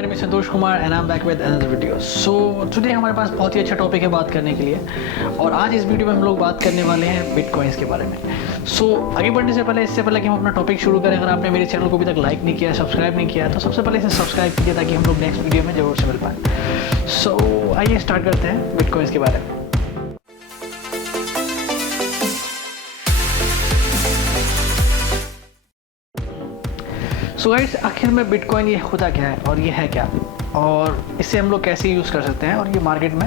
My name is Santosh Kumar and I am back with another video. So today हमारे पास बहुत ही अच्छा topic है बात करने के लिए, और आज इस वीडियो में हम लोग बात करने वाले हैं बिटकॉइंस के बारे में। सो आगे बढ़ने से पहले, इससे पहले कि हम अपना टॉपिक शुरू करें, अगर आपने मेरे चैनल को अभी तक लाइक नहीं किया, सब्सक्राइब नहीं किया, तो सबसे पहले इसे सब्सक्राइब कीजिए ताकि हम लोग नेक्स्ट वीडियो में जरूर से मिल पाएँ। सो आइए स्टार्ट करते हैं बिटकॉइंस के बारे में। सो गाइस, आखिर में बिटकॉइन ये होता क्या है और ये है क्या, और इसे हम लोग कैसे यूज़ कर सकते हैं, और ये मार्केट में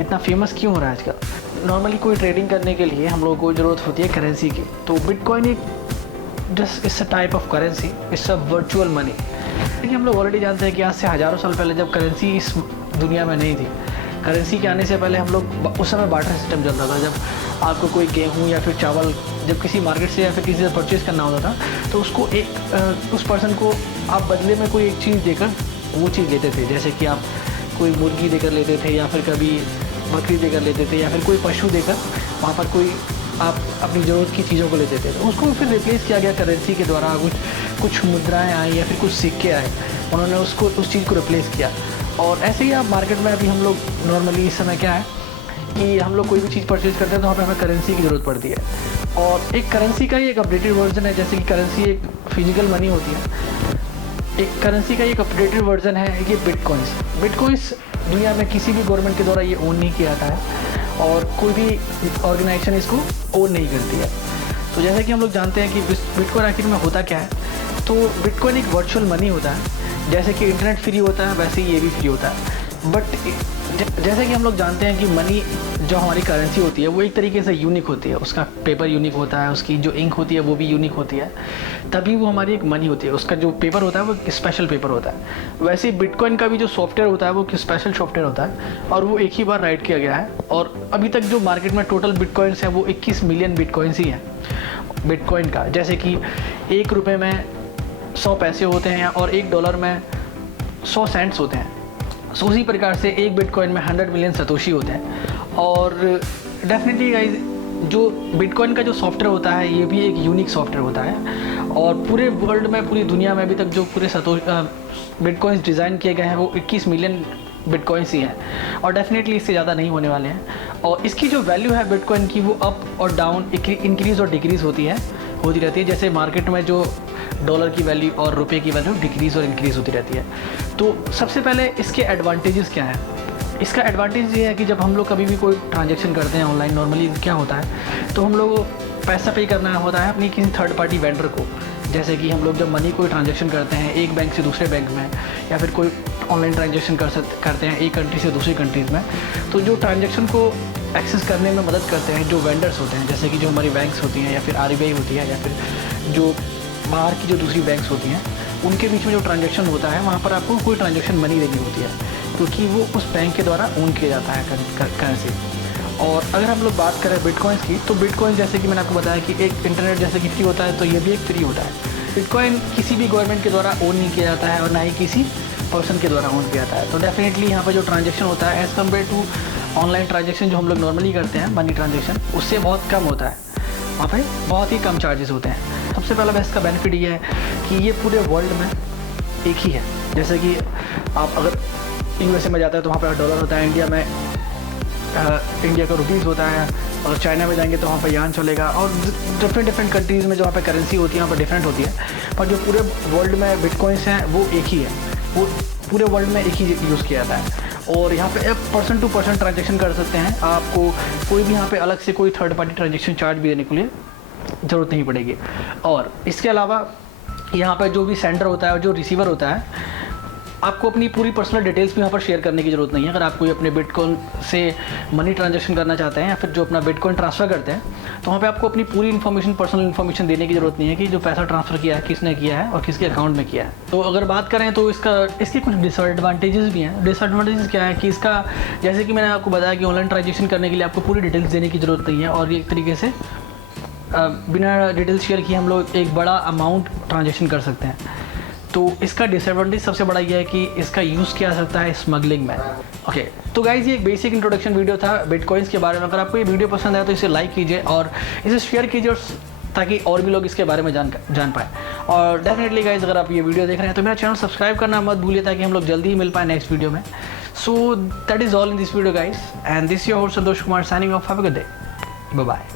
इतना फेमस क्यों हो रहा है आजकल। नॉर्मली कोई ट्रेडिंग करने के लिए हम लोगों को ज़रूरत होती है करेंसी की, तो बिटकॉइन एक just it's a type of currency, it's a virtual money. लेकिन हम लोग ऑलरेडी जानते हैं कि आज से हज़ारों साल पहले जब करेंसी इस दुनिया में नहीं थी, करेंसी के आने से पहले हम लोग उस समय बार्टर सिस्टम चलता था। जब आपको कोई गेहूँ या फिर चावल जब किसी मार्केट से या फिर किसी से परचेज़ करना होता था, तो उसको उस पर्सन को आप बदले में कोई एक चीज़ देकर वो चीज़ लेते थे। जैसे कि आप कोई मुर्गी देकर लेते थे, या फिर कभी बकरी देकर लेते थे, या फिर कोई पशु देकर वहाँ पर कोई आप अपनी ज़रूरत की चीज़ों को लेते थे। तो उसको फिर रिप्लेस किया गया करेंसी के द्वारा। कुछ मुद्राएँ आई या फिर कुछ सिक्के आए, उन्होंने उस चीज़ को रिप्लेस किया। और ऐसे ही आप मार्केट में अभी हम लोग नॉर्मली इस समय क्या है कि हम लोग कोई भी चीज़ परचेज़ करते हैं तो वहाँ पे हमें करेंसी की ज़रूरत पड़ती है, और एक करेंसी का ही एक अपडेटेड वर्जन है। जैसे कि करेंसी एक फिजिकल मनी होती है, एक करेंसी का एक अपडेटेड वर्जन है ये बिटकॉइंस दुनिया में किसी भी गवर्नमेंट के द्वारा ये ओन नहीं किया जाता है, और कोई भी ऑर्गेनाइजेशन इसको ओन नहीं करती है। तो जैसे कि हम लोग जानते हैं कि बिटकॉइन आखिर में होता क्या है, तो बिटकॉइन एक वर्चुअल मनी होता है। जैसे कि इंटरनेट फ्री होता है, वैसे ही ये भी फ्री होता है। बट जैसे कि हम लोग जानते हैं कि मनी जो हमारी करेंसी होती है वो एक तरीके से यूनिक होती है, उसका पेपर यूनिक होता है, उसकी जो इंक होती है वो भी यूनिक होती है, तभी वो हमारी एक मनी होती है। उसका जो पेपर होता है वो स्पेशल पेपर होता है। वैसे ही बिटकॉइन का भी जो सॉफ्टवेयर होता है वो स्पेशल सॉफ्टवेयर होता है, और वो एक ही बार राइट किया गया है। और अभी तक जो मार्केट में टोटल बिटकॉइंस है वो 21 मिलियन बिटकॉइंस ही हैं बिटकॉइन का। जैसे कि ₹1 में 100 पैसे होते हैं, और $1 में 100 सेंट्स होते हैं। सो उसी प्रकार से एक बिटकॉइन में 100 मिलियन सतोशी होते हैं। और डेफिनेटली गाइस, जो बिटकॉइन का जो सॉफ्टवेयर होता है ये भी एक यूनिक सॉफ्टवेयर होता है, और पूरे वर्ल्ड में, पूरी दुनिया में अभी तक जो पूरे बिटकॉइंस डिज़ाइन किए गए हैं वो 21 मिलियन बिटकॉइंस ही हैं, और डेफिनेटली इससे ज़्यादा नहीं होने वाले हैं। और इसकी जो वैल्यू है बिटकॉइन की वो अप और डाउन, इंक्रीज़ और डिक्रीज़ होती रहती है। जैसे मार्केट में जो डॉलर की वैल्यू और रुपए की वैल्यू डिक्रीज़ और इंक्रीज़ होती रहती है। तो सबसे पहले इसके एडवांटेजेस क्या हैं। इसका एडवांटेज ये है कि जब हम लोग कभी भी कोई ट्रांजैक्शन करते हैं ऑनलाइन, नॉर्मली क्या होता है, तो हम लोग पैसा पे करना होता है अपनी किसी थर्ड पार्टी वेंडर को। जैसे कि हम लोग जब मनी कोई ट्रांजैक्शन करते हैं एक बैंक से दूसरे बैंक में, या फिर कोई ऑनलाइन ट्रांजैक्शन करते हैं एक कंट्री से दूसरी कंट्रीज़ में, तो जो ट्रांजैक्शन को एक्सेस करने में मदद करते हैं जो वेंडर्स होते हैं, जैसे कि जो हमारी बैंक्स होती हैं, या फिर RBI होती है, या फिर जो बाहर की जो दूसरी बैंक्स होती हैं, उनके बीच में जो ट्रांजैक्शन होता है वहाँ पर आपको कोई ट्रांजैक्शन मनी देनी होती है, क्योंकि वो उस बैंक के द्वारा ओन किया जाता है करेंसी। और अगर हम लोग बात करें बिटकॉइंस की, तो बिटकॉइन जैसे कि मैंने आपको बताया कि एक इंटरनेट जैसे कि फ्री होता है, तो ये भी एक फ्री होता है। बिटकॉइन किसी भी गवर्नमेंट के द्वारा ओन नहीं किया जाता है, और ना ही किसी पर्सन के द्वारा ओन किया जाता है। तो डेफिनेटली यहाँ पर जो ट्रांजैक्शन होता है as compare to online transaction जो हम लोग नॉर्मली करते हैं मनी ट्रांजैक्शन, उससे बहुत कम होता है। वहाँ पर बहुत ही कम चार्जेस होते हैं। सबसे पहला इसका बेनिफिट ये है कि ये पूरे वर्ल्ड में एक ही है। जैसे कि आप अगर USA में जाते हैं तो वहाँ पर डॉलर होता है, इंडिया का रुपीज़ होता है, और चाइना में जाएंगे तो वहाँ पर यान चलेगा, और डिफरेंट कंट्रीज़ में जो वहाँ पर करेंसी होती है वहाँ पर डिफरेंट होती है। पर जो पूरे वर्ल्ड में बिटकॉइंस हैं वो एक ही है, वो पूरे वर्ल्ड में एक ही यूज़ किया जाता है। और यहाँ पे आप पर्सन टू पर्सन ट्रांजैक्शन कर सकते हैं, आपको कोई भी यहाँ पे अलग से कोई थर्ड पार्टी ट्रांजैक्शन चार्ज भी देने के लिए ज़रूरत नहीं पड़ेगी। और इसके अलावा यहाँ पर जो भी सेंडर होता है और जो रिसीवर होता है, आपको अपनी पूरी पर्सनल डिटेल्स भी यहाँ पर शेयर करने की ज़रूरत नहीं है। अगर आप कोई अपने बिटकॉइन से मनी ट्रांजैक्शन करना चाहते हैं, या फिर जो अपना बिटकॉइन ट्रांसफ़र करते हैं, तो वहाँ पे आपको अपनी पूरी पर्सनल इन्फॉर्मेशन देने की ज़रूरत नहीं है कि जो पैसा ट्रांसफ़र किया है किसने किया है और किसके अकाउंट में किया है। तो अगर बात करें तो इसके कुछ डिसएडवांटेजेस भी हैं। डिसएडवांटेजेस क्या है कि इसका, जैसे कि मैंने आपको बताया कि ऑनलाइन ट्रांजैक्शन करने के लिए आपको पूरी डिटेल्स देने की ज़रूरत नहीं है, और एक तरीके से बिना डिटेल्स शेयर किए हम लोग एक बड़ा अमाउंट ट्रांजैक्शन कर सकते हैं। तो इसका डिसएडवांटेज सबसे बड़ा ये है कि इसका यूज़ किया जा सकता है स्मगलिंग में। ओके, तो गाइज़ ये एक बेसिक इंट्रोडक्शन वीडियो था बिटकॉइंस के बारे में। अगर आपको ये वीडियो पसंद आया तो इसे लाइक कीजिए और इसे शेयर कीजिए, और ताकि और भी लोग इसके बारे में जान पाए। और डेफिनेटली गाइज, अगर आप ये वीडियो देख रहे हैं तो मेरा चैनल सब्सक्राइब करना मत भूलिए, ताकि हम लोग जल्दी ही मिल पाए नेक्स्ट वीडियो में। So that is all in this video guys, and this your host Santosh Kumar signing off. Have a good day, bye bye.